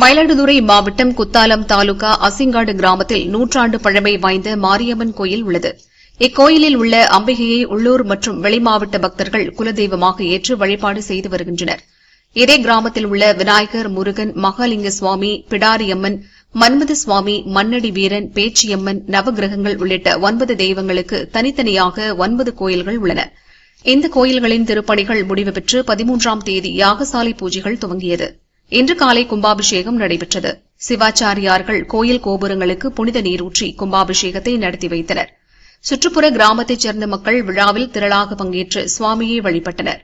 மயிலாடுதுறை மாவட்டம் குத்தாலம் தாலுகா அசிங்காடு கிராமத்தில் நூற்றாண்டு பழமை வாய்ந்த மாரியம்மன் கோயில் உள்ளது. இக்கோயிலில் உள்ள அம்பிகையை உள்ளூர் மற்றும் வெளிமாவட்ட பக்தர்கள் குலதெய்வமாக ஏற்று வழிபாடு செய்து வருகின்றனர். இதே கிராமத்தில் உள்ள விநாயகர், முருகன், மகாலிங்க சுவாமி, பிடாரியம்மன், மன்மத சுவாமி, மண்ணடி வீரன், பேச்சியம்மன், நவகிரகங்கள் உள்ளிட்ட 9 தெய்வங்களுக்கு தனித்தனியாக 9 கோயில்கள் உள்ளன. இந்த கோயில்களின் திருப்பணிகள் முடிவு பெற்று 13ஆம் தேதி யாகசாலை பூஜைகள் துவங்கியது. இன்று காலை கும்பாபிஷேகம் நடைபெற்றது. சிவாச்சாரியார்கள் கோயில் கோபுரங்களுக்கு புனித நீரூற்றி கும்பாபிஷேகத்தை நடத்தி வைத்தனர். சுற்றுப்புற கிராமத்தைச் சேர்ந்த மக்கள் விழாவில் திரளாக பங்கேற்று சுவாமியை வழிபட்டனர்.